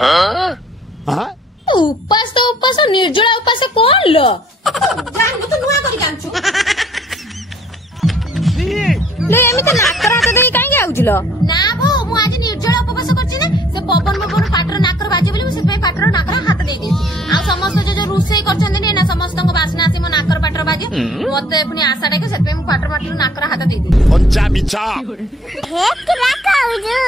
खाइबी उपास तो उपास निर्जला उपास कौन लो जान मु तो नुआ करी जानछु ले एमिते नाकर हाथ देई काई आउजलो ना भो मु आज निर्जला उपवास करछि ना से पवन पवन पाटर नाकर बाजे बोली से पे पाटर नाकर हाथ दे देछि आ समस्त जो रुसई करछन ने ना समस्त को वासना आसी मो नाकर पाटर बाजे मते पुनी आशा डाके से पे मु पाटर पाटर नाकर हाथ दे दे पंचा बिछा हे किरा खाउजु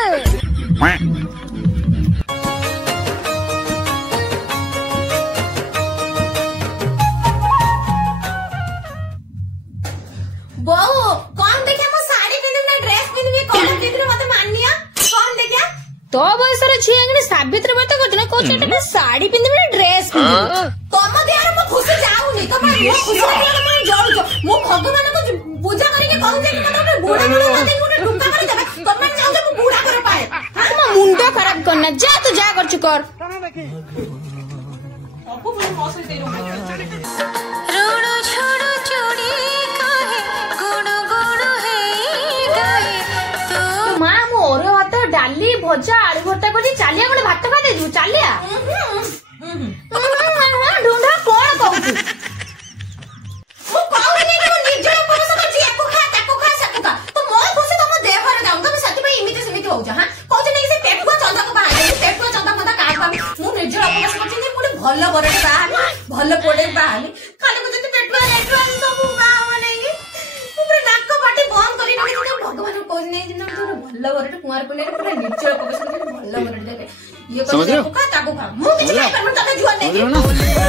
बहु कौन देखे मो साड़ी पिंदी ना ड्रेस पिंदी कौन देखे मते मानिया कौन देखे तो बयसर झियांगनी सावित्री व्रत करछ ना कोचेटा साड़ी पिंदी ना ड्रेस पिंदी तम देहर मो खुशी जाउनी तम मो खुशी लागला मो जाउछ मो भगवान को पूजा करी के कहू जे कि मते बूढ़ा बूढ़ा ना देई उठे टुका कर देबे तम मन जाउ जे मो बूढ़ा कर पाए हम मुंडो खराब करना जा तू जा करछ कर अपु बोले मौसम दे रो रोड़ो छोड़ो चूड़ी काहे गुण गुण है गाए तो मां मो ओरे भात डाली भजा आलू भर्ता करी चालिया गले भात खा दे दू चालिया ढूंढा कोन कहू मो पाउरे ने के निर्जला उपवास करछि एको खा ताको खा सकू का तो मो खुशी तम देहर जाउ तम सती भाई इमिते समिति हो जा हां कहू ने कि से पेट को चंदा को बाहा पेट को चंदा मदा का का मु निर्जला उपवास करछि ने मुडे भलो बरडे बाहा भलो पोडे बाहा खाली को जति पेट में रेटवा सब बाहा माने कि पूरा नाक पाटी बंद करी ने भगवान को कहू ने जे भलो बरडे कुमार को ने पूरा निर्जला उपवास करछि भलो बरडे ये को ताको खा मु किछ खाइ पर मु तके जुआ नै